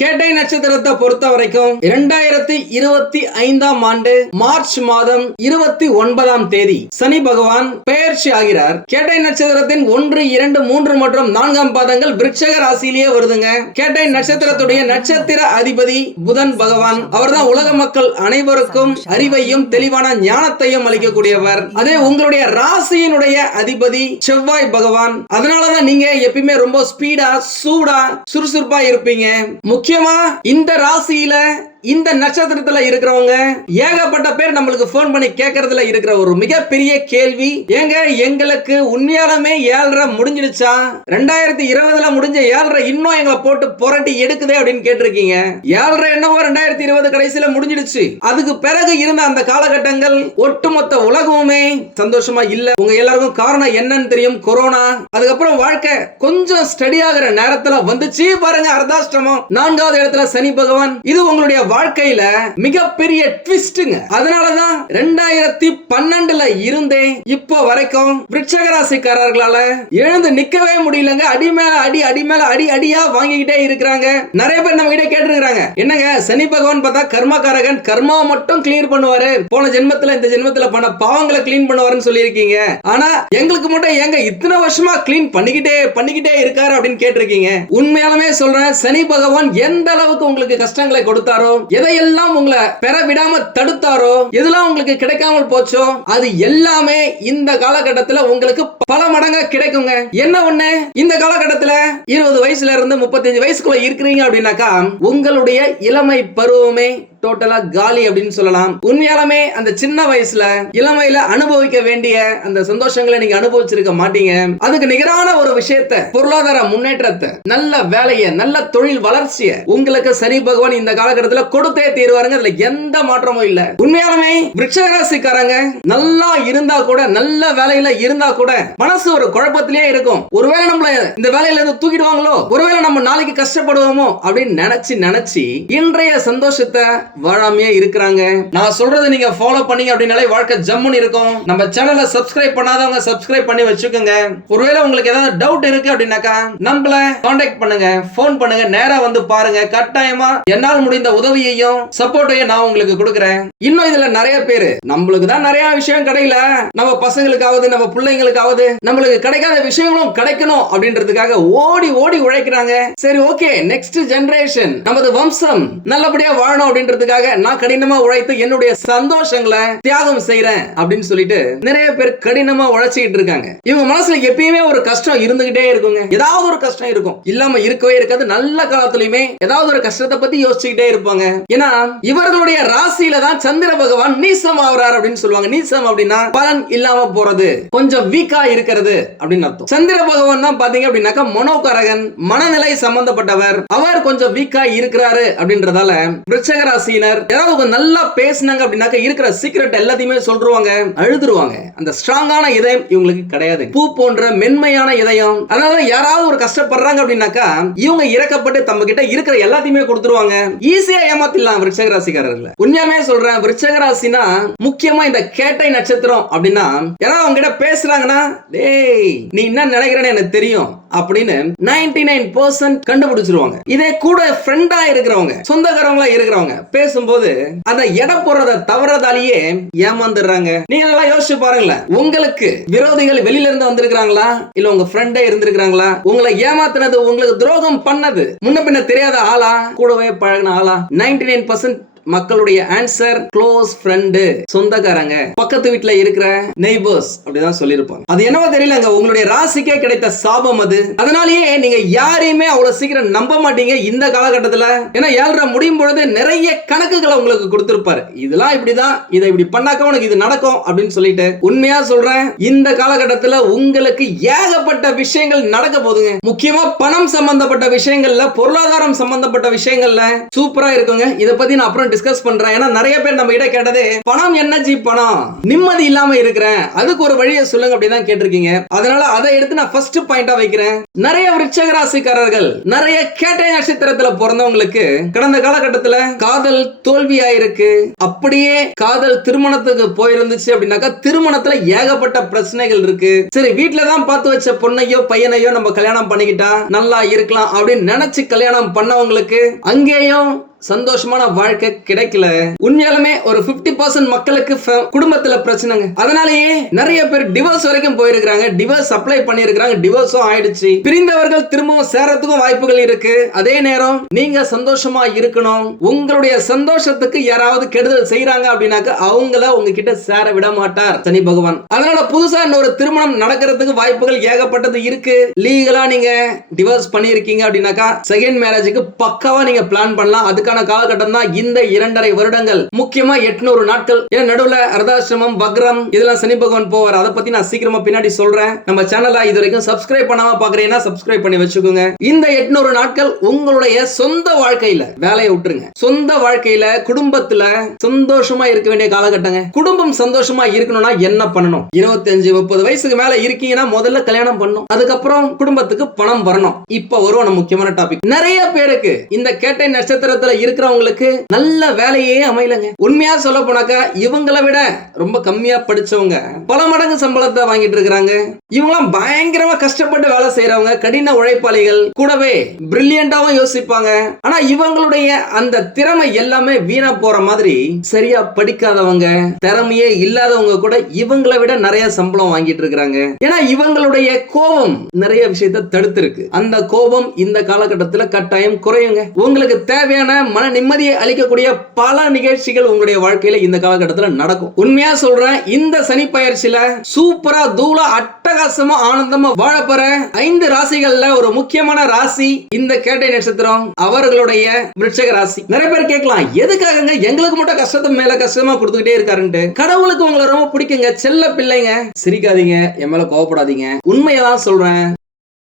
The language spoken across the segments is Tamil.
கேட்டை நட்சத்திரத்தை பொறுத்த வரைக்கும் 2025 ஆண்டு மார்ச் மாதம் 29 தேதி சனி பகவான் பெயர்ச்சி ஆகிறார். கேட்டை நட்சத்திரத்தின் 1, 2, 3 மற்றும் 4 பாதங்கள் விருட்சக ராசியிலேயே வருதுங்க. கேட்டை நட்சத்திரத்துடைய நட்சத்திர அதிபதி புதன் பகவான். அவர்தான் உலக மக்கள் அனைவருக்கும் அறிவையும் தெளிவான ஞானத்தையும் அளிக்கக்கூடியவர். அதே உங்களுடைய ராசியினுடைய அதிபதி செவ்வாய் பகவான். அதனாலதான் நீங்க எப்பயுமே ரொம்ப ஸ்பீடா சூடா சுறுசுறுப்பா இருப்பீங்க. முக்கியமா இந்த ராசியில இந்த நட்சத்திரத்துல இருக்கிறவங்க ஏகப்பட்ட பேர் நம்மளுக்கு போன் பண்ணி கேட்கறதுல இருக்கிற ஒரு மிகப்பெரிய கேள்வி, ஏங்க எங்களுக்கு உண்மையாலுமே 7.5 முடிஞ்சிடுச்சா? 2020 முடிஞ்ச 7.5 இன்னும் எங்களை போட்டு புரட்டி எடுக்குதே அப்படின்னு கேட்டிருக்கீங்க. 7.5 என்னவோ 2020 கடைசியில முடிஞ்சிடுச்சு. அதுக்கு பிறகு இருந்த அந்த காலகட்டங்கள் ஒட்டுமொத்த உலகமுமே சந்தோஷமா இல்ல. உங்க எல்லாருக்கும் காரணம் என்னன்னு தெரியும், கொரோனா. அதுக்கப்புறம் வாழ்க்கை கொஞ்சம் ஸ்டடி ஆகிற நேரத்துல வந்துச்சு பாருங்க அர்த்தாஷ்டமம், 4வது இடத்துல சனி பகவான். இது உங்களுடைய வாழ்க்கையில மிகப்பெரிய ட்விஸ்ட்ங்க. அதனாலதான் 2012 இருந்தே இப்போ வரைக்கும் விருட்சக ராசிக்காரர்களால எழுந்து நிக்கவே முடியலங்க. அடி மேல அடி, அடி மேல அடி, அடியா வாங்கிக்கிட்டே இருக்கிறாங்க. நிறைய பேர் நம்ம கிட்ட கேட்டிருக்காங்க, என்னங்க சனி பகவான் பார்த்தா கர்மகாரகன், கர்மாவை மட்டும் கிளியர் பண்ணுவாரு, போன ஜென்மத்துல இந்த ஜென்மத்துல பண்ண பாவங்களை கிளீன் பண்ணுவாருன்னு சொல்லியிருக்கீங்க. ஆனா எங்களுக்கு மட்டும் ஏங்க இத்தனை வருஷமா கிளீன் பண்ணிக்கிட்டே இருக்காரு அப்படின்னு கேட்டிருக்கீங்க. உண்மையாலுமே சொல்றேன், சனி பகவான் எந்த அளவுக்கு உங்களுக்கு கஷ்டங்களை கொடுத்தாரோ, எதையெல்லாம் உங்களை பெற விடாம தடுத்தாரோ, எதெல்லாம் உங்களுக்கு கிடைக்காமல் போச்சோ, அது எல்லாமே இந்த காலகட்டத்தில் உங்களுக்கு பல மடங்கா கிடைக்குங்க. என்ன ஒண்ணு, இந்த காலகட்டத்தில் 20 வயசுல இருந்து 35 வயசுக்குள்ள இருக்கிறீங்க அப்படின்னாக்கா உங்களுடைய இளமை பருவமே டோட்டலா காலி அப்படின்னு சொல்லலாம். உண்மையாலுமே அந்த சின்ன வயசுல இளமையில அனுபவிக்க வேண்டிய அந்த சந்தோஷங்களை நீங்க அனுபவிச்சிருக்க மாட்டீங்க. அதுக்கு நிகரான ஒரு விஷயத்தை, பொருளாதார முன்னேற்றத்தை, நல்ல வேலையை, நல்ல தொழில் வளர்ச்சியை உங்களுக்கு சனி பகவான் இந்த காலகட்டத்தில் கொடுத்தே தீர்வாருங்க. அதுல எந்த மாற்றமும் இல்ல. உண்மையாலுமே விருட்சக ராசிக்காரங்க நல்லா இருந்தா கூட, நல்ல வேலையில இருந்தா கூட மனசு ஒரு குழப்பத்திலேயே இருக்கும். ஒருவேளை நம்மள இந்த வேலையில இருந்து தூக்கிடுவாங்களோ, ஒருவேளை நம்ம நாளைக்கு கஷ்டப்படுவோமோ அப்படின்னு நினைச்சு இன்றைய சந்தோஷத்தை வாழாமையே இருக்கிறாங்க. நான் சொல்றதை நீங்க ஃபாலோ பண்ணீங்க அப்படினாலே வாழ்க்கை ஜம்முன்னு இருக்கும். நம்ம சேனலை சப்ஸ்கிரைப் பண்ணாதவங்க சப்ஸ்கிரைப் பண்ணி வச்சுக்கோங்க. ஒருவேளை உங்களுக்கு ஏதாவது டவுட் இருக்கு அப்படின்னாக்கா நம்மள கான்டாக்ட் பண்ணுங்க, போன் பண்ணுங்க, நேரா வந்து பாருங்க. கட்டாயமா என்னால் முடிந்த உதவியையும் சப்போர்ட்டையும் நான் உங்களுக்கு கொடுக்கிறேன். இன்னும் இதுல நிறைய பேரு நம்மளுக்கு தான் நிறைய விஷயம் கிடைக்கல, நம்ம பசங்களுக்காவது நம்ம பிள்ளைங்களுக்காவது நம்மளுக்கு கிடைக்காத விஷயங்களும் கிடைக்கணும் அப்படின்றதுக்காக ஓடி ஓடி உழைக்கிறாங்க. சரி, ஓகே, நெக்ஸ்ட் ஜெனரேஷன் நமது வம்சம் நல்லபடியா வாழணும் அப்படின்றது நான் கடினமா உழைத்து என்னுடைய சந்தோஷங்களை தியாகம் செய்றேன் அப்படின்னு சொல்லிட்டு நிறைய பேர் கடினமா உழைச்சிட்டு இருக்காங்க. இவங்க மனசுல எப்பயுமே ஒரு கஷ்டம் இருந்துகிட்டே இருக்குங்க. ஏதாவது ஒரு கஷ்டம் இருக்கும், இல்லாம இருக்கவே இருக்காது. நல்ல காலத்திலுமே ஏதாவது ஒரு கஷ்டத்தை பத்தி யோசிச்சுக்கிட்டே இருப்பாங்க. ஏன்னா இவர்களுடைய ராசியில தான் சந்திர பகவான் நீசம் ஆகிறார் அப்படின்னு சொல்லுவாங்க. நீசம் அப்படின்னா பலன் இல்லாம போறது, கொஞ்சம் வீக்கா இருக்கிறது அப்படின்னு அர்த்தம். சந்திர பகவான் தான் பாத்தீங்க அப்படின்னாக்கா மனோகாரகன், மனநிலை சம்பந்தப்பட்டவர். அவர் கொஞ்சம் வீக்கா இருக்கிறாரு அப்படின்றதால விருட்சக ராசியினர் யாராவது நல்லா பேசினாங்க அப்படின்னாக்க இருக்கிற சீக்ரெட் எல்லாத்தையுமே சொல்றாங்க, அழுதுருவாங்க. அந்த ஸ்ட்ராங்கான இதயம் இவங்களுக்கு கிடையாது, பூ போன்ற மென்மையான இதயம். அதனால யாராவது ஒரு கஷ்டப்படுறாங்க அப்படின்னாக்கா இவங்க இறக்கப்பட்டு நம்ம கிட்ட இருக்கிற எல்லாத்தையுமே கொடுத்துருவாங்க. ஈஸியா ஏமாத்திடலாம் விருட்சக ராசிக்காரர்கள். உண்மையாமே சொல்றேன், விருட்சக ராசினா முக்கியமா இந்த கேட்டை நட்சத்திரம் அப்படின்னா யாராவது அவங்க கிட்ட பேசுறாங்கன்னா, டேய் நீ என்ன நினைக்கிறேன்னு எனக்கு தெரியும் அப்படின்னு 99% கண்டுபிடிச்சிருவாங்க. இதே கூட ஃப்ரெண்டா இருக்கிறவங்க, சொந்தக்காரங்களா இருக்கிறவங்க பேசும்போது அந்த எடை போடுறத தவறதாலேயே ஏமாந்துடுறாங்க. நீங்க எல்லாம் யோசிச்சு பாருங்களேன், உங்களுக்கு விரோதிகள் வெளியில இருந்து வந்திருக்காங்களா, இல்ல உங்க ஃப்ரெண்டே இருந்திருக்காங்களா? உங்களை ஏமாத்துனது, உங்களுக்கு துரோகம் பண்ணது முன்ன பின்ன தெரியாத ஆளா, கூடவே பழகின ஆளா? 99% மக்களுடைய ஆன்சர் க்ளோஸ் ஃப்ரெண்டு, சொந்தக்காரங்க, பக்கத்து வீட்டுல இருக்கிற நெய்பர்ஸ் அப்படிதான் சொல்லிருப்பாங்க. அது என்னவோ தெரியலங்க, உங்களுடைய ராசிக்கே கிடைத்த சாபம் அது. அதனாலேயே நீங்க யாரையுமே அவ்வளவு சீக்கிரம் நம்ப மாட்டீங்க இந்த காலகட்டத்துல. ஏன்னா 7.5 முடியும் பொழுது நிறைய கணக்குகளை உங்களுக்கு கொடுத்திருப்பாரு. இதெல்லாம் இப்படிதான், இதை இப்படி பண்ணாக்க உனக்கு இது நடக்கும் அப்படின்னு சொல்லிட்டு. உண்மையா சொல்றேன், இந்த காலகட்டத்துல உங்களுக்கு ஏகப்பட்ட விஷயங்கள் நடக்க போகுதுங்க. முக்கியமா பணம் சம்பந்தப்பட்ட விஷயங்கள்ல, பொருளாதாரம் சம்பந்தப்பட்ட விஷயங்கள்ல சூப்பரா இருக்குங்க. இதை பத்தி நான் அப்புறம் டிஸ்கஸ் பண்றேன். ஏன்னா நிறைய பேர் நம்ம கிட்ட கேட்டது பணம் என்ன ஜி பணம், நிம்மதி இல்லாம இருக்கிறேன், அதுக்கு ஒரு வழியை சொல்லுங்க அப்படின்னு தான் கேட்டிருக்கீங்க. அதனால அதை எடுத்து நான் ஃபர்ஸ்ட் பாயிண்டா வைக்கிறேன். நிறைய விருச்சிக ராசிக்காரர்கள், நிறைய கேட்டை நட்சத்திரத்துல பிறந்தவங்களுக்கு கடந்த காலகட்டத்துல காதல் தோல்வியாயிருக்கு. அப்படியே காதல் திருமணத்துக்கு போயிருந்துச்சு அப்படின்னாக்கா திருமணத்துல ஏகப்பட்ட பிரச்சனைகள் இருக்கு. சரி, வீட்டுல தான் பார்த்து வச்ச பொண்ணையோ பையனையோ நம்ம கல்யாணம் பண்ணிக்கிட்டா நல்லா இருக்கலாம் அப்படின்னு நினைச்சு கல்யாணம் பண்ணவங்களுக்கு அங்கேயும் சந்தோஷமான வாழ்க்கை கிடைக்கல. உண்மையாலுமே ஒரு 50% மக்களுக்கு குடும்பத்துல பிரச்சனைங்க. அதனாலேயே நிறைய பேர் டிவோர்ஸ் வரைக்கும் போயிருக்காங்க, டிவோர்ஸ் அப்ளை பண்ணிருக்காங்க, டிவோர்ஸும் ஆயிடுச்சு. பிரிந்தவர்கள் திரும்பவும் சேரத்துக்கும் வாய்ப்புகள் இருக்கு. அதே நேரம் நீங்க சந்தோஷமா இருக்கணும். உங்களுடைய சந்தோஷத்துக்கு யாராவது கெடுதல் செய்யறாங்க அப்படின்னாக்க அவங்கள உங்ககிட்ட சேர விட மாட்டார் சனி பகவான். அதனால புதுசா இன்னொரு திருமணம் நடக்கிறதுக்கு வாய்ப்புகள் ஏகப்பட்டது இருக்கு. லீகலா நீங்க டிவோர்ஸ் பண்ணிருக்கீங்க அப்படின்னாக்கா செகண்ட் மேரேஜுக்கு பக்காவா நீங்க பிளான் பண்ணலாம். அதுக்கான காலகட்டம் தான் இந்த 2.5 வருடங்கள், முக்கியமா 800 நாட்கள். ஏன்னா நடுவுல அர்த்தாஷ்டமம், வக்ரம் இதெல்லாம் சனி பகவான் போவார். அதை பத்தி நான் சீக்கிரமா பின்னாடி சொல்றேன். நம்ம சேனலை இது வரைக்கும் சப்ஸ்கிரைப் பண்ணாம பாக்குறீங்கன்னா சப்ஸ்கிரைப் பண்ணி வச்சுக்கோங்க. இந்த 800 நாட்கள் உங்களுடைய சொந்த வாழ்க்கையில வேலையை விட்டுருங்க. சொந்த வாழ்க்கையில குடும்பத்துல சந்தோஷமா இருக்க வேண்டிய காலகட்டங்க. குடும்பம் சந்தோஷமா இருக்கணும்னா என்ன பண்ணணும்? 25-30 வயசுக்கு மேல இருக்கீங்கன்னா முதல்ல கல்யாணம் பண்ணணும். அதுக்கப்புறம் குடும்பத்துக்கு பணம் வரணும். இப்ப வருவோம் முக்கியமான டாபிக். நிறைய பேருக்கு இந்த கேட்டை நட்சத்திரத்துல இருக்கிறவங்களுக்கு நல்ல வேலையே அமையலங்க. உண்மையா சொல்ல போனாக்கா இவங்களை விட ரொம்ப கம்மியா படிச்சவங்க பல மடங்கு சம்பளத்தை வாங்கிட்டு இருக்காங்க. இவங்களாம் பயங்கரமா கஷ்டப்பட்டு வேலை செய்யறவங்க, கடின உழைப்பாளிகள், கூடவே பிரில்லியண்டாவும் யோசிப்பாங்க. ஆனா இவங்களுடைய அந்த திறமை எல்லாமே வீணா போற மாதிரி சரியா படிக்காதவங்க, திறமையே இல்லாதவங்க கூட இவங்களை விட நிறைய சம்பளம் வாங்கிட்டு இருக்காங்க. ஏன்னா இவங்களுடைய கோபம் நிறைய விஷயத்தை தடுத்து இருக்கு. அந்த கோபம் இந்த காலகட்டத்தில் கட்டாயம் குறையுங்க. உங்களுக்கு தேவையான மன நிம்மதியை அளிக்கக்கூடிய பல நிகழ்ச்சிகள் உங்களுடைய வாழ்க்கையில இந்த காலகட்டத்தில் நடக்கும். உண்மையா சொல்றேன், இந்த சனி பயிற்சியில சூப்பரா தூளா அட்டகாசமா ஆனந்தமா வாழப்போற 5 ராசிகள்ல ஒரு முக்கியமான ராசி இந்த கேட்டை நட்சத்திரம், அவர்களுடைய விருச்சிக ராசி. நிறைய பேர் கேட்கலாம், எதுக்காக எங்களுக்கு மட்டும் கஷ்டத்தை மேல கஷ்டமா கொடுத்துக்கிட்டே இருக்காருன்ட்டு. கடவுளுக்கு உங்களை ரொம்ப பிடிக்குங்க, செல்ல பிள்ளைங்க. சிரிக்காதீங்க, என் மேல கோவப்படாதீங்க, உண்மையதான் சொல்றேன்.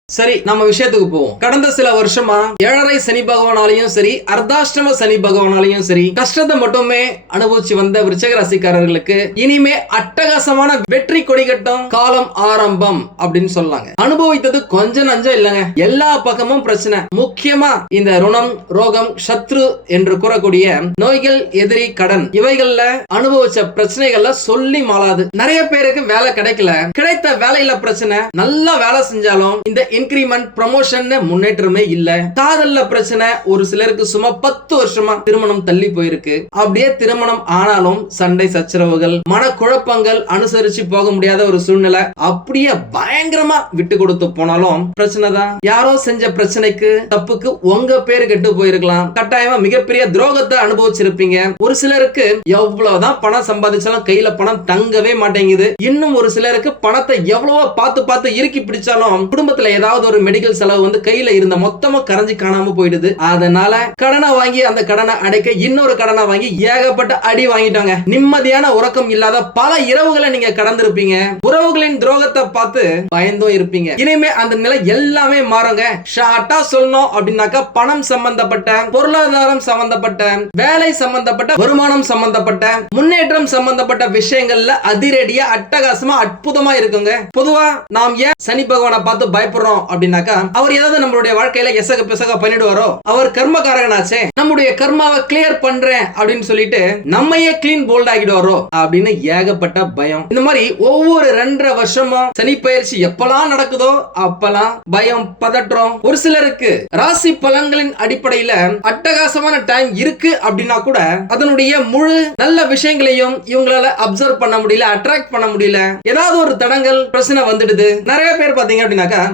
சரி, நம்ம விஷயத்துக்கு போவோம். கடந்த சில வருஷமா 7.5 சனி பகவானாலையும் சரி, அர்த்தாஷ்டம சனி பகவானாலையும் சரி கஷ்டத்தை மட்டுமே அனுபவிச்சு வந்த விருச்சிக ராசிக்காரர்களுக்கு இனிமே அட்டகாசமான வெற்றி கொடிகட்டும் காலம் ஆரம்பம் அப்படின்னு சொல்லாங்க. அனுபவித்தது கொஞ்சம் நஞ்சம் இல்லைங்க, எல்லா பக்கமும் பிரச்சனை. முக்கியமா இந்த ருணம், ரோகம், சத்ரு என்று கூறக்கூடிய நோய்கள், எதிரி, கடன், இவைகள்ல அனுபவிச்ச பிரச்சனைகள்ல சொல்லி மாளாது. நிறைய பேருக்கு வேலை கிடைக்கல, கிடைத்த வேலையில பிரச்சனை. நல்லா வேலை செஞ்சாலும் இந்த இன்கிரிமெண்ட், ப்ரமோஷன் முன்னேற்றமே இல்ல. காதல்ல பிரச்சனை. ஒரு சிலருக்கு சும்மா 10 வருஷமா திருமணம் தள்ளி போயிருக்கு. அப்படியே திருமணம் ஆனாலும் சண்டை சச்சரவுகள், மனக்குழப்பங்கள், அனுசரிச்சு போக முடியாத ஒரு சூழ்நிலை. அப்படியே பயங்கரமா விட்டு கொடுத்து போனாலும் பிரச்சனை தான். யாரோ செஞ்ச பிரச்சனைக்கு, தப்புக்கு உங்க பேரு கெட்டு போயிருக்கலாம். கட்டாயமா மிகப்பெரிய துரோகத்தை அனுபவிச்சிருப்பீங்க. ஒரு சிலருக்கு எவ்வளவுதான் பணம் சம்பாதிச்சாலும் கையில பணம் தங்கவே மாட்டேங்குது. இன்னும் ஒரு சிலருக்கு பணத்தை எவ்வளவோ பார்த்து இறுக்கி பிடிச்சாலும் குடும்பத்துல ஏதாவது ஒரு மெடிக்கல் செலவு வந்து கையில இருந்த மொத்தமா கரைஞ்சி காணாம போயிடுது. அதனால கடனை வாங்கி அந்த கடனை அடைக்க இன்னொரு கடனை வாங்கி ஏகப்பட்ட அடி வாங்கிட்டாங்க. நிம்மதியான உறக்கம் இல்லாத பல இரவுகளை நீங்க கடந்திருப்பீங்க. உறவுகளின் துரோகத்தை பார்த்து பயந்தும் இருப்பீங்க. இனிமே அந்த நிலை எல்லாமே மாறுங்க. ஷார்ட்டா சொல்லணும் அப்படின்னாக்கா பணம் சம்பந்தப்பட்ட, பொருளாதாரம் சம்பந்தப்பட்ட, வேலை சம்பந்தப்பட்ட, வருமானம் சம்பந்தப்பட்ட, முன்னேற்றம் சம்பந்தப்பட்ட விஷயங்கள்ல அதிரடியா அட்டகாசமா அற்புதமா இருக்குங்க. பொதுவா நாம் ஏன் சனி பகவானை பார்த்து பயப்படுறோம் அப்படின்னாக்கா, அவர் ஏதாவது நம்மளுடைய வாழ்க்கையில எசக பிசக பண்ணிடுவாரோ, அவர் கர்மகாரகனாச்சே, நம்முடைய கர்மாவை கிளியர் பண்றேன் அப்படின்னு சொல்லிட்டு நம்மையே கிளீன் போல்ட் ஆகிடுவாரோ அப்படின்னு ஏகப்பட்ட பயம். இந்த மாதிரி ஒவ்வொரு 2.5 வருஷமும் சனி பயிற்சி எப்பெல்லாம் நடக்குதோ அப்பெல்லாம் பயம், பதற்றம். ஒரு சிலருக்கு ராசி பலன்களின் அடிப்படையில அட்டகாசமான டைம் இருக்கு அப்படின்னா கூட அதனுடைய முழு நல்ல விஷயங்களையும் இவங்களால அப்சர்வ் பண்ண முடியல, அட்ராக்ட் பண்ண முடியல. ஏதாவது ஒரு தடங்கள், பிரச்சனை வந்துடுது. நிறைய பேர் பாத்தீங்க அப்படின்னாக்கா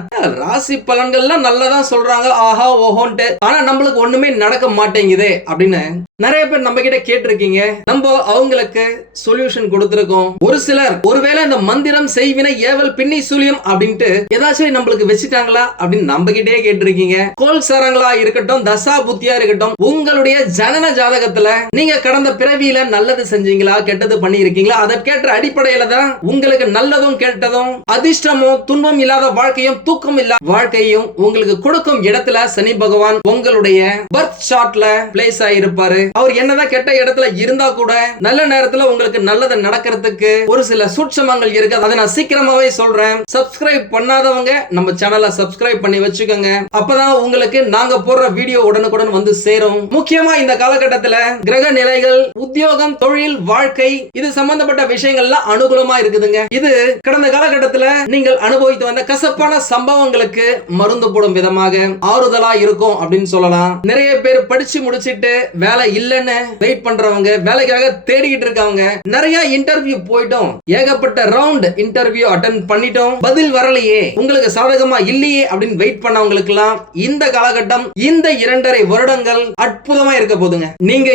ராசி பலன்கள்லாம் நல்லதான் சொல்றாங்க, ஆஹா ஓஹோன்ட்டு. ஆனா நம்மளுக்கு ஒண்ணுமே நடக்க மாட்டேங்குது அப்படின்னு நிறைய பேர் நம்ம கிட்ட கேட்டிருக்கீங்க. நம்ம அவங்களுக்கு சொல்யூஷன் கொடுத்திருக்கோம். ஒரு சிலர் ஒருவேளை இந்த மந்திரம், செய்வினை, ஏவல், பின்னி சூலியம் அப்படின்ட்டு ஏதாச்சும் நம்மளுக்கு வச்சுட்டாங்களா அப்படின்னு நம்ம கிட்டே கேட்டிருக்கீங்க. கோல் சாரங்களா இருக்கட்டும், தசா புத்தியா இருக்கட்டும், உங்களுடைய ஜனன ஜாதகத்துல நீங்க கடந்த பிறவியில நல்லது செஞ்சீங்களா, கெட்டது பண்ணி இருக்கீங்களா, அதற்கேற்ற அடிப்படையில தான் உங்களுக்கு நல்லதும் கெட்டதும், அதிர்ஷ்டமும் துன்பம் இல்லாத வாழ்க்கையும் தூக்கம் இல்ல வாழ்க்கையும் உங்களுக்கு கொடுக்கும் இடத்துல சனி பகவான் உங்களுடைய பர்த் சார்ட்ல பிளேஸ் ஆயிருப்பாரு. அவர் என்னதான் கெட்ட இடத்துல இருந்தா கூட நல்ல நேரத்துல உங்களுக்கு நல்லது நடக்கிறதுக்கு ஒரு சில சூட்சமங்கள் இருக்கு. அதை நான் சீக்கிரமாவே சொல்றேன். சப்ஸ்கிரைப் பண்ணாதவங்க நம்ம சேனலை சப்ஸ்கிரைப் பண்ணி வச்சுக்கோங்க. அப்பதான் உங்களுக்கு நாங்க போடுற வீடியோ உடனுக்குடன் வந்து சேரும். முக்கியமா இந்த காலகட்டத்துல கிரக நிலைகள், உத்தியோகம், தொழில், வாழ்க்கை இது சம்பந்தப்பட்ட விஷயங்கள்லாம் அனுகூலமா இருக்குதுங்க. இது கடந்த காலகட்டத்துல நீங்கள் அனுபவித்து வந்த கசப்பான சம்பவங்களுக்கு மருந்து போடும் விதமாக ஆறுதலா இருக்கும் அப்படின்னு சொல்லலாம். நிறைய பேர் படிச்சு முடிச்சிட்டு வேலை இல்லைன்னு வெயிட் பண்றவங்க, வேலைக்காக தேடிக்கிட்டு இருக்கவங்க, நிறைய இன்டர்வியூ போயிட்டோம், ஏகப்பட்ட ரவுண்ட் இன்டர்வியூ அட்டெண்ட் பண்ணிட்டோம், பதில் வரலையே, உங்களுக்கு சாதகமா இல்லையே அப்படின்னு வெயிட் பண்ணவங்களுக்கு எல்லாம் இந்த காலகட்டம், இந்த 2.5 வருடங்கள் அற்புதமா இருக்க போதுங்க. நீங்க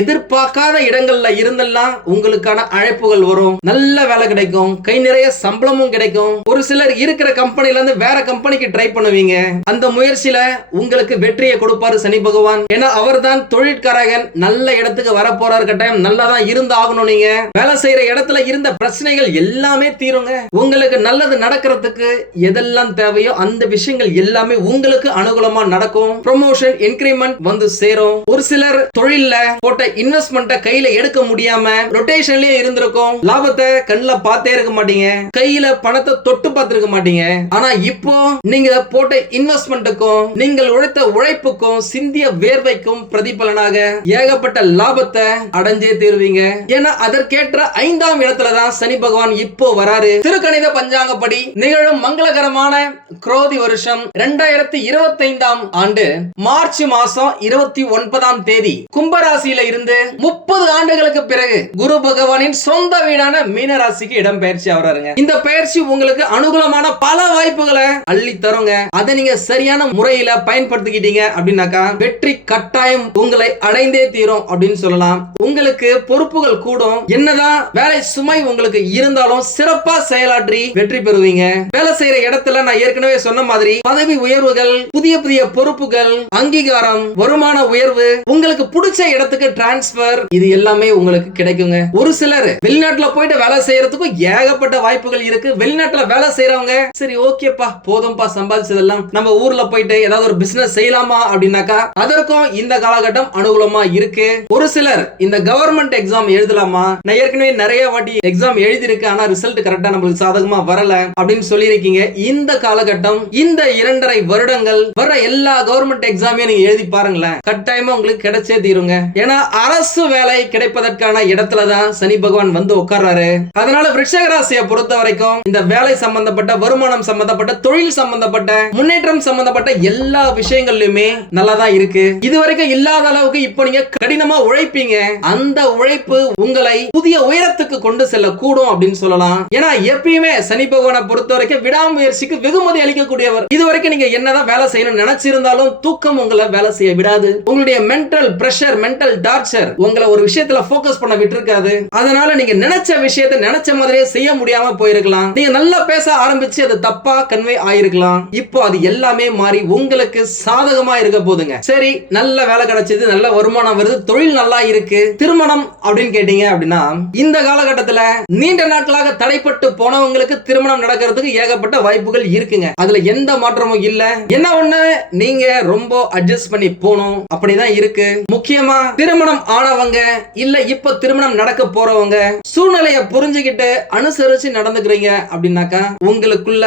எதிர்பார்க்காத இடங்கள்ல இருந்தெல்லாம் உங்களுக்கான அழைப்புகள் வரும், நல்ல வேலை கிடைக்கும், கை நிறைய சம்பளமும் கிடைக்கும். ஒரு சிலர் இருக்கிற கம்பெனில இருந்து வேற கம்பெனிக்கு ட்ரை பண்ணுவீங்க. அந்த முயற்சியில உங்களுக்கு வெற்றியை கொடுப்பாரு சனி பகவான். ஏன்னா அவர் தான் தொழிற்காரகன். நல்ல இடத்துக்கு வர போறாரு. கட்டாயம் நல்லா தான் இருந்து ஆகணும். நீங்க வேலை செய்யற இடத்துல இருந்த பிரச்சனைகள் எல்லாமே தீருங்க. உங்களுக்கு நல்லது நடக்கிறதுக்கு எதெல்லாம் தேவையோ அந்த விஷயங்கள் எல்லாமே உங்களுக்கு அனுகூலமா நடக்கும். ப்ரமோஷன், இன்கிரிமெண்ட் வந்து சேரும். ஒரு சிலர் தொழில்ல போட்ட இன்வெஸ்ட்மெண்ட்டை கையில எடுக்க முடியாம ரொட்டேஷன்லயே இருந்திருக்கும். லாபத்தை கண்ணுல பார்த்தே இருக்க மாட்டீங்க, கையில பணத்தை தொட்டு பார்த்திருக்க மாட்டீங்க. ஆனா இப்போ நீங்க போட்ட இன்வெஸ்ட்மெண்ட்டுக்கும் நீங்கள் உழைத்த உழைப்புக்கும் சிந்திய வேர்வைக்கும் பிரதிபலனாக ஏகப்பட்ட லாபத்தை அடைஞ்சே தீருவீங்க. ஏன்னா அதற்கேற்ற 5ஆம் இடத்துல தான் சனி பகவான் இப்போ வராரு. திருக்கணித பஞ்சாங்கப்படி நிகழும் மங்களகரமான குரோதி வருஷம் 2025ஆம் ஆண்டு மார்ச் மாசம் 29ஆம் தேதி கும்பராசியில இருந்து 30 ஆண்டுகளுக்கு பிறகு குரு பகவானின் சொந்த வீடான மீன ராசிக்கு இடம் பெயர்ச்சி ஆவறாருங்க. இந்த பெயர்ச்சி உங்களுக்கு அனுகூலமான பல வாய்ப்புகளை அள்ளி தருங்க. அதை நீங்க சரியான முறையில பயன்படுத்திக்கிட்டீங்க அப்படின்னாக்கா வெற்றி கட்டாயம் உங்களை அடைந்தே தீரும் அப்படின்னு சொல்லலாம். உங்களுக்கு பொறுப்புகள் கூடும். என்னதான் வேலை சுமை உங்களுக்கு இருந்தாலும் சிறப்பா செயலாற்றி வெற்றி பெறுவீங்க. வேலை செய்யற இடத்துல நான் ஏற்கனவே சொன்ன மாதிரி பதவி உயர்வுகள், புதிய புதிய பொறுப்புகள், அங்கீகாரம், வருமான உயர்வு, உங்களுக்கு பிடிச்ச இடத்துக்கு டிரான்ஸ்பர், இது எல்லாமே உங்களுக்கு கிடைக்குங்க. ஒரு சிலர் வெளிநாட்டுல போயிட்டு வேலை செய்யறதுக்கு ஏகப்பட்ட வாய்ப்புகள் இருக்கு. வெளிநாட்டுல வேலை செய்யறவங்க சரி ஓகேப்பா போதும்பா சம்பாதிச்சதெல்லாம் நம்ம ஊர்ல போயிட்டு ஏதாவது ஒரு பிசினஸ் செய்யலாமா அப்படின்னாக்கா அதற்கும் இந்த காலகட்டம் அனுகூலமா இருக்கு. ஒரு சிலர் இந்த கவர்மெண்ட் எக்ஸாம் எழுதலாமா, நான் ஏற்கனவே நிறைய வாட்டி எக்ஸாம் எழுதி இருக்கு, ஆனா ரிசல்ட் கரெக்டா நம்மளுக்கு சாதகமா வரல அப்படின்னு சொல்லியிருக்கீங்க. இந்த காலகட்டம், இந்த 2.5 வருடங்கள் வர எல்லா கவர்மெண்ட் எக்ஸாமையும் நீங்க எழுதி பாருங்களேன், கட்டாயமா உங்களுக்கு கிடைச்சே தீருங்க. ஏன்னா அரசு வேலை கிடைப்பதற்கான இடத்துலதான் சனி பகவான் வந்து உட்கார்றாரு. அதனால விருச்சிக ராசியை பொறுத்த வரைக்கும் இந்த வேலை சம்பந்தப்பட்ட, வருமானம் சம்பந்தப்பட்ட, தொழில் சம்பந்தப்பட்ட, முன்னேற்றம் சம்பந்தப்பட்ட எல்லா விஷயங்கள்லயுமே நல்லா தான் இருக்கு. இதுவரைக்கும் இல்லாத அளவுக்கு இப்போ நீங்க கடினமா உழைப்பீங்க. அந்த உழைப்பு உங்களை புதிய உயரத்துக்கு கொண்டு செல்ல கூடும் அப்படின்னு சொல்லலாம். ஏன்னா எப்பயுமே சனி பகவானை பொறுத்த வரைக்கும் விடாமுயற்சிக்கு வெகுமதி அளிக்கக்கூடியவர். இதுவரைக்கும் நீங்க என்னதான் வேலை செய்யணும்னு நினைச்சிருந்தாலும் தூக்கம் உங்களை வேலை செய்ய விடாது. உங்களுடைய மென்டல் பிரஷர், மென்டல் டார்ச்சர் உங்களை ஒரு விஷயத்துல போக்கஸ் பண்ண விட்டுருக்காது. அதனால நீங்க நினைச்ச விஷயத்தை நினைச்ச மாதிரியே செய்ய முடியாம போயிருக்கலாம். நீங்க நல்லா பேச ஆரம்பிச்சு அது தப்பா கன்வே ஆயிருக்கலாம். இப்போ அது எல்லாமே மாறி உங்களுக்கு சாதகமா இருக்க போதுங்க. சரி, நல்ல வேலை கிடைச்சது, நல்ல வருமானம் வருது, தொழில் நல்லா இருக்கு, திருமணம் அப்படின்னு கேட்டீங்க அப்படின்னா இந்த காலகட்டத்துல நீண்ட நாட்களாக தடைப்பட்டு போனவங்களுக்கு திருமணம் நடக்கிறதுக்கு ஏகப்பட்ட வாய்ப்புகள் இருக்குங்க. அதுல எந்த மாற்றமும் இல்ல. என்ன ஒண்ணு, நீங்க ரொம்ப அட்ஜஸ்ட் பண்ணி போகணும், அப்படிதான் இருக்கு. முக்கியமா திருமணம் ஆனவங்க இல்ல இப்ப திருமணம் நடக்க போறவங்க சூழ்நிலையை புரிஞ்சுக்கிட்டு அனுசரிச்சு நடந்துக்கிறீங்க அப்படின்னாக்கா உங்களுக்குள்ள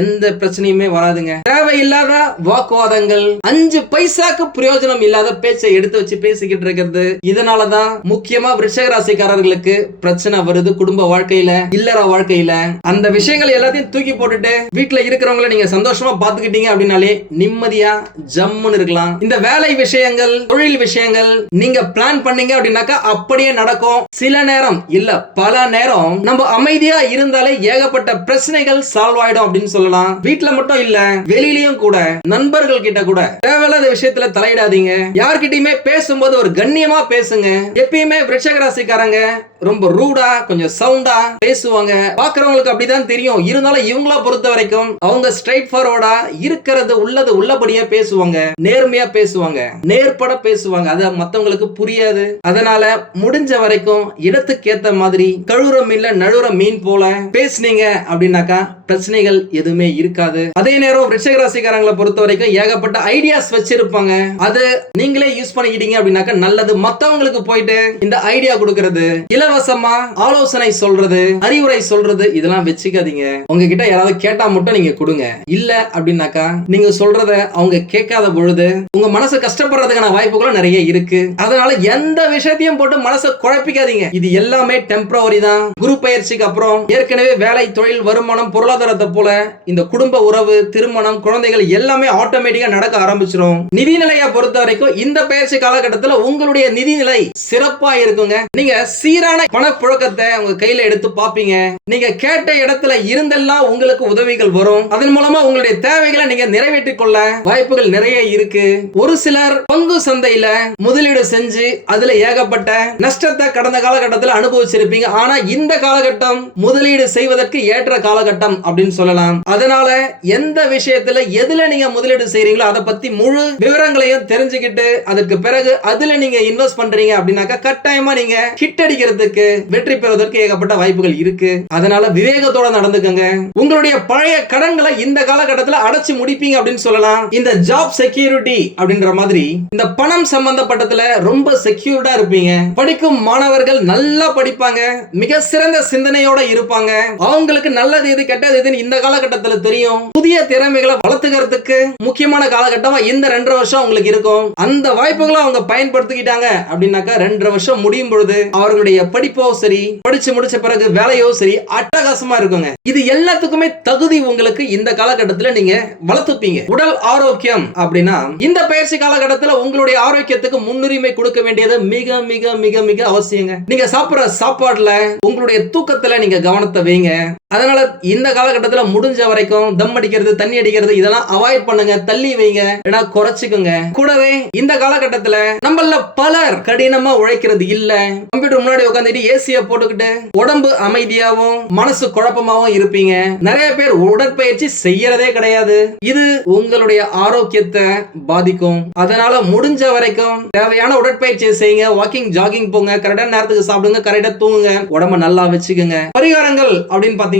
எந்த பிரச்சனையுமே வராதுங்க. தேவையில்லாத வாக்குவாதங்கள், 5 பைசாக்கு பிரயோஜனம் இல்லாத பேச்சை எடுத்து வச்சு பேசிக்கிட்டு இருக்கிறது, இதனாலதான் முக்கியமா விருச்சிக ராசிக்காரர்களுக்கு பிரச்சனை வருது. குடும்ப வாழ்க்கையில, இல்லற வாழ்க்கையில அந்த விஷயங்கள் எல்லாத்தையும் தூக்கி போட்டுட்டு வீட்டுல இருக்கிறவங்களை நீங்க சந்தோஷமா பாத்துக்கிட்டீங்க அப்படின்னாலே நிம்மதியா ஜம்முன்னு இருக்கலாம். இந்த வேலை விஷயங்கள், தொழில் விஷயங்கள் நீங்க பிளான் பண்ணீங்க அப்படின்னாக்கா அப்படியே நடக்கும். சில நேரம் இல்ல பல நேரம் நம்ம அமைதியா இருந்தாலே ஏகப்பட்ட பிரச்சனைகள் சால்வ் ஆயிடும் அப்படின்னு சொல்லலாம். வீட்டுல மட்டும் இல்ல, வெளியிலயும் கூட, நண்பர்கள் கிட்ட கூட தேவையில்லாத விஷயத்துல தலையிடாதீங்க. யார்கிட்டயுமே பேசும்போது ஒரு கண்ணியமா பேசுங்க. எப்பயுமே விருச்சிக ராசிக்காரங்க ரொம்ப ரூடா, கொஞ்சம் சவுண்டா பேசுவாங்க. பாக்குறவங்களுக்கு அப்படிதான் தெரியும். இருந்தாலும் இவங்கள பொறுத்த வரைக்கும் அவங்க ஸ்ட்ரைட் ஃபார்வர்டா இருக்கிறது உள்ளது உள்ளபடியா பேசுவாங்க, நேர்மையா பேசுவாங்க, நேர்பட பேசுவாங்க. அது மத்தவங்களுக்கு புரியாது. அதனால முடிஞ்ச வரைக்கும் இடத்துக்கு ஏத்த மாதிரி கழுவுற மீன்ல நழுவுற மீன் போல பேசுனீங்க அப்படின்னாக்கா பிரச்சனைகள் எதுவும் எதுவுமே இருக்காது. அதே நேரம் விருச்சிக ராசிக்காரங்களை பொறுத்த வரைக்கும் ஏகப்பட்ட ஐடியாஸ் வச்சிருப்பாங்க. அது நீங்களே யூஸ் பண்ணிக்கிட்டீங்க அப்படின்னாக்க நல்லது. மத்தவங்களுக்கு போயிட்டு இந்த ஐடியா கொடுக்கிறது, இலவசமா ஆலோசனை சொல்றது, அறிவுரை சொல்றது, இதெல்லாம் வச்சுக்காதீங்க. உங்ககிட்ட யாராவது கேட்டா மட்டும் நீங்க கொடுங்க. இல்ல அப்படின்னாக்கா நீங்க சொல்றத அவங்க கேட்காத பொழுது உங்க மனசு கஷ்டப்படுறதுக்கான வாய்ப்புகளும் நிறைய இருக்கு. அதனால எந்த விஷயத்தையும் போட்டு மனசை குழப்பிக்காதீங்க. இது எல்லாமே டெம்பரவரி தான். குரு பயிற்சிக்கு அப்புறம் ஏற்கனவே வேலை, தொழில், வருமானம், பொருளாதாரத்தை போல இந்த குடும்ப உறவு, திருமணம், குழந்தைகள் எல்லாமே ஆட்டோமேட்டிக்கா நடக்க ஆரம்பிச்சிடும். நிதிநிலையை பொறுத்த வரைக்கும் இந்த பயிற்சி காலகட்டத்தில் உங்களுடைய நிதிநிலை சிறப்பா இருக்குங்க. நீங்க சீரான பணப்புழக்கத்தை உங்க கையில எடுத்து பாப்பீங்க. நீங்க கேட்ட இடத்துல இருந்தெல்லாம் உங்களுக்கு உதவிகள் வரும். அதன் மூலமா உங்களுடைய தேவைகளை நீங்க நிறைவேற்றிக் கொள்ள வாய்ப்புகள் நிறைய இருக்கு. ஒரு சிலர் பங்கு சந்தையில முதலீடு செஞ்சு அதுல ஏகப்பட்ட நஷ்டத்தை கடந்த காலகட்டத்தில் அனுபவிச்சிருப்பீங்க. ஆனா இந்த காலகட்டம் முதலீடு செய்வதற்கு ஏற்ற காலகட்டம் அப்படின்னு சொல்லலாம். அதனால எந்த விஷயத்துல எதுல நீங்க முதலீடு செய்றீங்களோ அதை பத்தி முழு விவரங்களையும் தெரிஞ்சுக்கிட்டு அதற்கு பிறகு அதுல நீங்க இன்வெஸ்ட் பண்றீங்க அப்படின்னாக்கா கட்டாயமா நீங்க ஹிட் அடிக்கிறதுக்கு, வெற்றி பெறுவதற்கு ஏகப்பட்ட வாய்ப்புகள் இருக்கு. அதனால விவேகத்தோட நடந்துக்கங்க. உங்களுடைய பழைய கடன்களை இந்த காலகட்டத்தில் அடைச்சு முடிப்பீங்க அப்படின்னு சொல்லலாம். இந்த ஜாப் செக்யூரிட்டி அப்படின்ற மாதிரி இந்த பணம் சம்பந்தப்பட்டதுல ரொம்ப செக்யூர்டா இருப்பீங்க. படிக்கும் மாணவர்கள் நல்லா படிப்பாங்க, மிக சிறந்த சிந்தனையோட இருப்பாங்க. அவங்களுக்கு நல்லது எது கெட்டது எதுன்னு இந்த காலகட்டத்தில் தெரியும். புதிய திறமைகளை வளர்த்துக்கிறதுக்கு முக்கியமான காலகட்டமா இந்த 2.5 வருஷம் உங்களுக்கு இருக்கும். அந்த வாய்ப்புகளை அவங்க பயன்படுத்திக்கிட்டாங்க அப்படின்னாக்கா 2.5 வருஷம் முடியும் பொழுது அவர்களுடைய படிப்போ சரி, படிச்சு முடிச்ச பிறகு வேலையோ சரி அட்டகாசமா இருக்குங்க. இது எல்லாத்துக்குமே தகுதி உங்களுக்கு இந்த காலகட்டத்தில் நீங்க வளர்த்துப்பீங்க. உடல் ஆரோக்கியம் அப்படின்னா இந்த பயிற்சி காலகட்டத்தில் உங்களுடைய ஆரோக்கியத்துக்கு முன்னுரிமை கொடுக்க வேண்டியது மிக மிக மிக மிக அவசியங்க. நீங்க சாப்பிடுற சாப்பாடுல, உங்களுடைய தூக்கத்துல நீங்க கவனத்தை வைங்க. அதனால இந்த காலகட்டத்தில் முடிஞ்ச வரைக்கும் தம் அடிக்கிறது, தண்ணி அடிக்கிறது இதெல்லாம் அவாய்ட் பண்ணுங்க, தள்ளி வைங்க, ஏன்னா குறைச்சிக்குங்க. கூடவே இந்த காலகட்டத்தில் நம்மள பலர் கடினமா உழைக்கிறது இல்ல. கம்ப்யூட்டர் முன்னாடி உட்காந்துட்டு ஏசியை போட்டுக்கிட்டு உடம்பு அமைதியாவும் மனசு குழப்பமாவும் இருப்பீங்க. நிறைய பேர் உடற்பயிற்சி செய்யறதே கிடையாது. இது உங்களுடைய ஆரோக்கியத்தை பாதிக்கும். அதனால முடிஞ்ச வரைக்கும் தேவையான உடற்பயிற்சியை செய்யுங்க. வாக்கிங், ஜாகிங் போங்க, கரெக்டான நேரத்துக்கு சாப்பிடுங்க, கரெக்டா தூங்குங்க, உடம்ப நல்லா வச்சுக்கோங்க. பரிகாரங்கள் அப்படின்னு பாத்தீங்கன்னா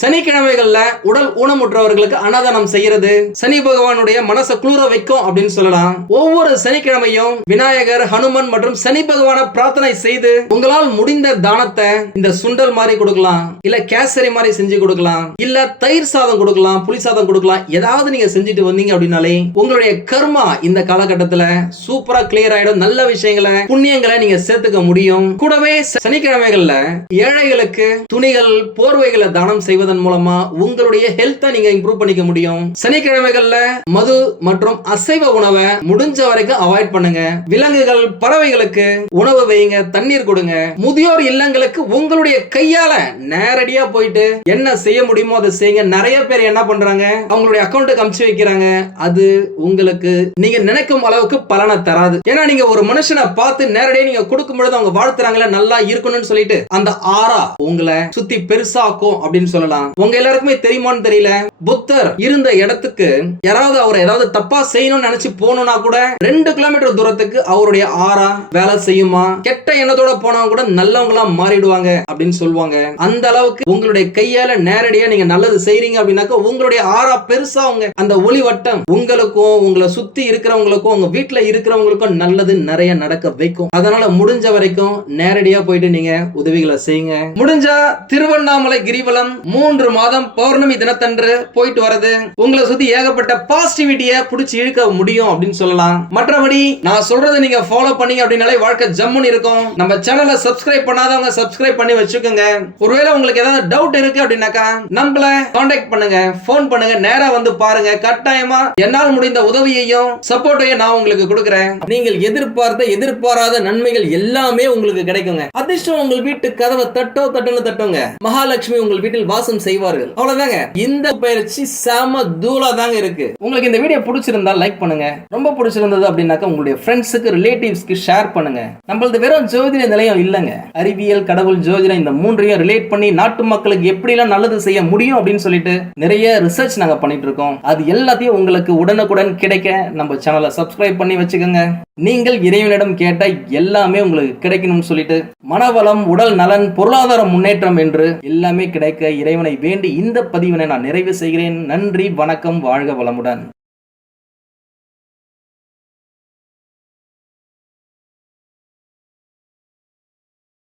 சனிக்கிழமைகள்ல உடல் ஊனமுற்றவர்களுக்கு அன்னதானம் செய்யறது சனி பகவானுடைய மனசை குளிர வைக்கும் அப்படின்னு சொல்லலாம். ஒவ்வொரு சனிக்கிழமையும் விநாயகர், ஹனுமன் மற்றும் சனி பகவானை பிரார்த்தனை செய்து உங்களால் முடிந்த தானத்தை இந்த சுண்டல் மாதிரி கொடுக்கலாம், இல்ல கேசரி மாதிரி செஞ்சு கொடுக்கலாம், இல்ல தயிர் சாதம் கொடுக்கலாம், புளி சாதம் கொடுக்கலாம். ஏதாவது நீங்க செஞ்சுட்டு வந்தீங்க அப்படின்னாலே உங்களுடைய கர்மா இந்த காலகட்டத்துல சூப்பரா கிளியர் ஆயிடும். நல்ல விஷயங்களை, புண்ணியங்களை நீங்க சேர்த்துக்க முடியும். கூடவே சனிக்கிழமைகள்ல ஏழைகளுக்கு துணிகள், போர்வைகளை தானம் செய்வதன் மூலமா உங்களுடைய ஹெல்த்தை நீங்க இம்ப்ரூவ் பண்ணிக்க முடியும். சனிக்கிழமைகள்ல மது மற்றும் அசைவ உணவை முடிஞ்ச வரைக்கும் அவாய்ட் பண்ணுங்க. விலங்குகள், பறவைகளுக்கு உணவு வைங்க, தண்ணீர் கொடுங்க. முதியோர் இல்லங்களுக்கு உங்களுடைய கையால நேரடியா போயிட்டு என்ன செய்ய முடியுமோ அதை செய்யுங்க. நிறைய பேர் என்ன பண்றாங்க, அவங்களுடைய அக்கௌண்ட்டுக்கு அனுப்பிச்சு வைக்கிறாங்க. அது உங்களுக்கு நீங்க நினைக்கும் அளவுக்கு பலனை தராது. ஏன்னா நீங்க ஒரு மனுஷனை பார்த்து நேரடியா நீங்க கொடுக்கும் பொழுது அவங்க வாழ்த்துறாங்களே நல்லா இருக்கணும்னு சொல்லிட்டு அந்த ஆரா உங்களை சுத்தி பெருசாக்கும் அப்படின்னு சொல்லலாம். உங்க எல்லாருக்குமே தெரியுமான்னு தெரியல, புத்தர் இருந்த இடத்துக்கு யாராவது அவரை ஏதாவது தப்பா செய்யணும்னு நினைச்சு போகணும்னா கூட 2 கிலோமீட்டர் தூரத்துக்கு அவருடைய ஆரா வேலை செய்யுமா. கெட்ட எண்ணத்தோட போனவங்க கூட நல்லவங்களா மாறிடுவாங்க அப்படின்னு சொல்லுவாங்க. அந்த அளவுக்கு உங்களுடைய கையால நேரடியா நீங்க நல்லது செய்றீங்க அப்படின்னாக்க உங்களுடைய ஆரா பெருசாவுங்க. அந்த ஒளி வட்டம் உங்களுக்கும், உங்களை சுத்தி இருக்கிறவங்களுக்கும், உங்க வீட்டுல இருக்கிறவங்களுக்கும் நல்லது நிறைய நடக்க வைக்கும். அதனால முடிஞ்ச வரைக்கும் நேரடியா போயிட்டு நீங்க உதவிகளை செய்யுங்க. முடிஞ்சா திருவண்ணாமலை கிரிவலம் 3 மாதம் பௌர்ணமி தினத்தன்று போயிட்டு வரது உங்களை சுத்தி ஏகப்பட்ட பாசிட்டிவிட்டியை புடிச்சு இழுக்க முடியும் அப்படின்னு சொல்லலாம். மற்றபடி நான் சொல்றதை நீங்க ஃபாலோ பண்ணீங்க அப்படின்னாலே வாழ்க்கை ஜம்முன்னு இருக்கும். நம்ம சேனலை சப்ஸ்கிரைப் பண்ணாதவங்க சப்ஸ்கிரைப் பண்ணி வச்சுக்கோங்க. ஒருவேளை உங்களுக்கு ஏதாவது டவுட் இருக்கு அப்படின்னாக்கா நம்மள கான்டாக்ட் பண்ணுங்க, போன் பண்ணுங்க, நேரா வந்து பாருங்க. கட்டாயமா என்னால் முடிந்த உதவியையும் சப்போர்ட்டையும் நான் உங்களுக்கு கொடுக்கிறேன். நீங்கள் எதிர்பாராத நன்மைகள் எல்லாமே உங்களுக்கு கிடைக்குங்க. அதிர்ஷ்டம் உங்கள் வீட்டு கதவை தட்டுன்னு தட்டுங்க. மகாலட்சுமி உங்கள் வீட்டில் வாசம் செய்வார்கள். அவ்வளவுதாங்க. இந்த பயிற்சி செம தூளா தாங்க இருக்கு. உங்களுக்கு இந்த வீடியோ பிடிச்சிருந்தா லைக் பண்ணுங்க. ரொம்ப பிடிச்சிருந்தது அப்படின்னாக்க உங்களுடைய ஃப்ரெண்ட்ஸுக்கு, ரிலேட்டிவ்ஸ்க்கு ஷேர் பண்ணுங்க. நம்மளது வெறும் ஜோதிட நிலையம் இல்லங்க, அறிவியல், கடவுள், ஜோதிடம் இந்த 3ஐயும் ரிலேட் பண்ணி நாட்டு மக்களுக்கு எப்படி எல்லாம் நல்லது செய்ய முடியும் அப்படின்னு சொல்லிட்டு நிறைய ரிசர்ச் நாங்க பண்ணிட்டு இருக்கோம். அது எல்லாத்தையும் உங்களுக்கு உடனுக்குடன் கிடைக்க நம்ம சேனலை சப்ஸ்கிரைப் பண்ணி வச்சுக்கோங்க. நீங்கள் இறைவனிடம் கேட்ட எல்லாமே உங்களுக்கு கிடைக்கணும்னு சொல்லிட்டு மனவளம், உடல் நலன், பொருளாதார முன்னேற்றம் என்று எல்லாமே கிடைக்க இறைவனை வேண்டி இந்த பதிவினை நான் நிறைவு செய்கிறேன். நன்றி, வணக்கம், வாழ்க வளமுடன்.